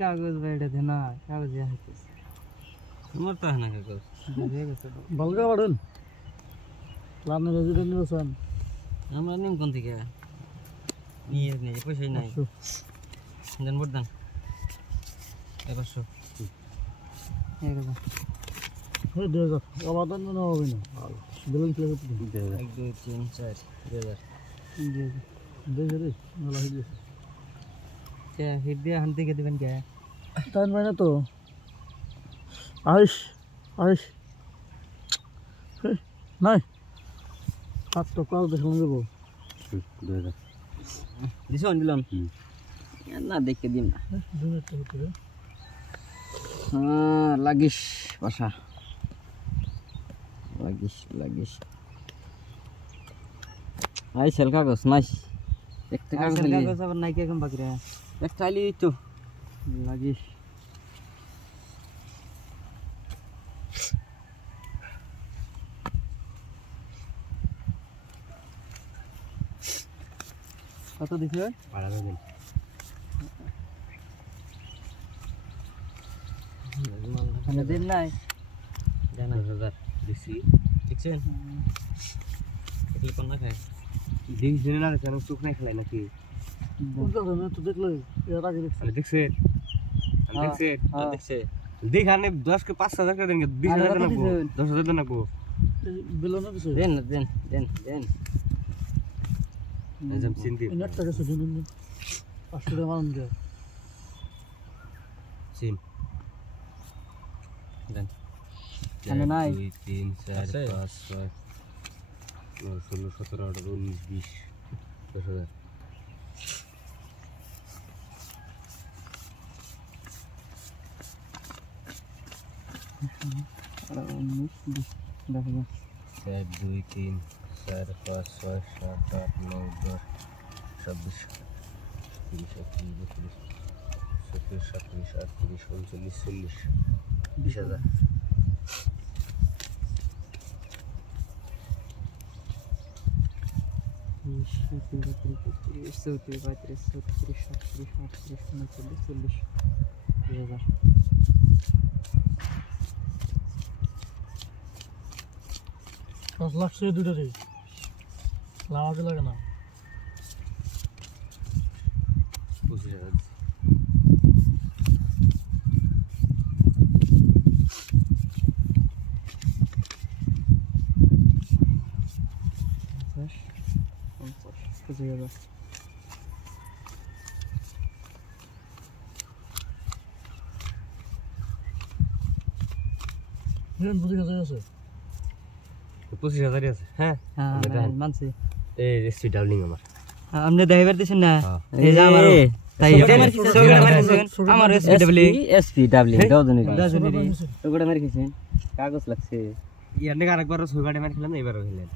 কাগজ বাইরে দে না কাগজ আছে তোমার তো না কাগজ দিয়ে গেছে বলগা বাড়ুন লামনে রেজিডেন্ট নিবসান আমরা নিম কোন থেকে নিয়ে নেই পয়সা নাই দেন ভোট দেন এবার শো এই গেল হয়ে দিয়ে যা আবাদন না হবে না বেলুন প্লে করতে 1 2 3 4 2000 দে দে ভালো হয়ে গেছে কে হিট দিয়ে হান থেকে দিবেন কে টাইম হয় না তো আইস আইস নাই হাত তো কাল দেখুন দেবো দিছো দিলাম না দেখে দিম না হ্যাঁ লাগিস বাসা লাগিস আই সেল কাগজ নাইস একটা কাগজ আবার নাই কি এখন বাকি রে একটা আইলি তো লাগিস কত দিছে ভাড়া দেবেন মানে দিন নাই জানা 1000 দিছি দেখছেন দেখলে কোন না খায় দিন দিন না কেন চোখ নাই খেলাই নাকি কোনটা না তো দেখলে এর আগে দেখছে দেখছে দেখানে 10 কে 5000 টাকা দেন 20000 টাকা নাকবো 10000 টাকা নাকবো বেলুন দিছে দেন এজম চিন্তি ইনার টাকা শুধু দিন 500 টাকা মান দে চিন দেন জানে নাই 2 3 4 5 6 9 16 17 18 19 20 10000 1 2 3 4 5 6 7 8 9 10 26 27 28 29 30 20000 10 লাখ সে দুটো রে লাগাতে লাগে না 25000 নিন বুঝে গেছে 25000 আছে হ্যাঁ মানছি এই এসপি ডাবলিং আমার আপনি দেখাইবার দিছেন না এই যে আমার তাই আমার এসপি ডাবলিং দাও ওগুলা মারি খেছেন কাগজ লাগছে ইয়ার নাকি আরেকবার ছয় গাড়ি মারি খেলাম না এবারও খেলেন